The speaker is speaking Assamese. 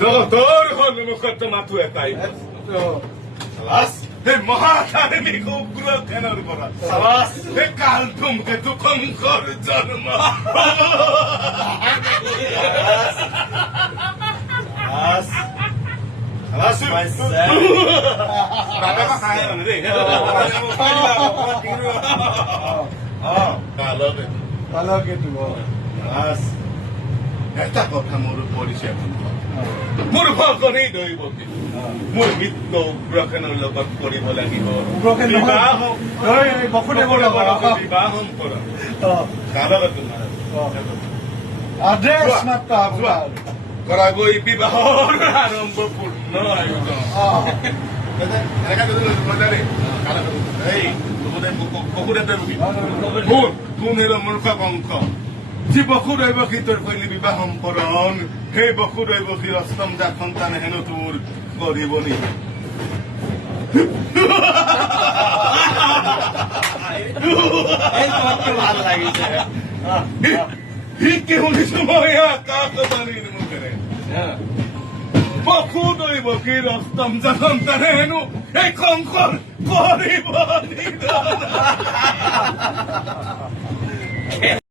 তোৰ মোকদ্দমা তুই একাই সালাস হে মহাকাৰিণী উগ্ৰ কেনৰ কৰা সালাস হে কাল তুমকে দুঃখঙ্কৰ জন্ম এটা কথা মোৰ পৰিছে মোৰ ভকৰি দৈব মোৰ মৃত্যু উগ্ৰসেনৰ লগত কৰিব লাগিব বিবাহ কৰা কৰাগৈ বিবাহৰ আৰম্ভ পূৰ্ণ আয়োজন কোনেৰ মূৰ্খ বংশ যি বসুদৈবকী তোৰ কৈলি বিবাহ সম্পৰণ সেই বসুদৈবকীৰ অষ্টম জাত সন্তানে হেনো তোৰ কৰিব নি ভাল লাগিছে সি কি শুনিছো মই আকাশবাণীৰ মুখেৰে বসুদৈবকীৰ অষ্টম জাত সন্তানে হেনো এই কংকৰ কৰিব নি